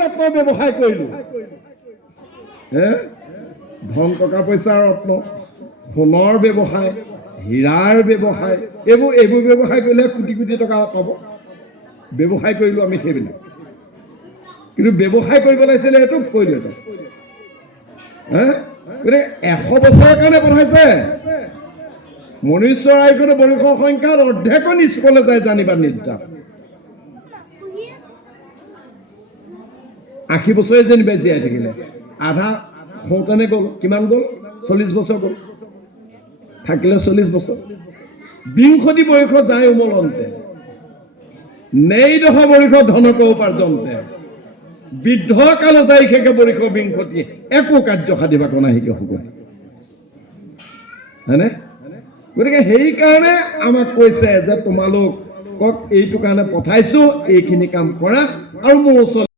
ৰত্ন ব্যৱসায় কৰিলো ধন টকা পইচাৰ ৰত্ন সোণৰ ব্যৱসায় হীৰাৰ ব্যৱসায় এইবোৰ ব্যৱসায় কৰিলে কোটি কোটি টকা পাব ব্যৱসায় কৰিলো আমি সেইবিলাক কিন্তু ব্যৱসায় কৰিব লাগিছিলে এইটো কৰিলো এটা গতিকে 100 বছৰৰ কাৰণে পঢ়াইছে মনুষ্য আয়ুৰ বৰ্ষৰ সংখ্যাৰ অৰ্ধেকন স্কুললৈ যায় জানিবা নিদ্ৰা 80 বছৰে যেনিবা জীয়াই থাকিলে আধা সন্তানে গ'ল কিমান গ'ল 40 বছৰ গ'ল থাকিলে 40 বছৰ 20 বৰ্ষ যায় উমলন্তে নেইদহ বৰ্ষ ধনক উপাৰ্জনতে বৃদ্ধ কাল যায় খেকে বৰ্ষ 20 একো কাৰ্য সাধিবাক নাহিকে হ'ব হয়নে গতিকে সেইকাৰণে আমাক কৈছে যে তোমালোকক এইটো কাৰণে পঠাইছো এইখিনি কাম কৰা আৰু মোৰ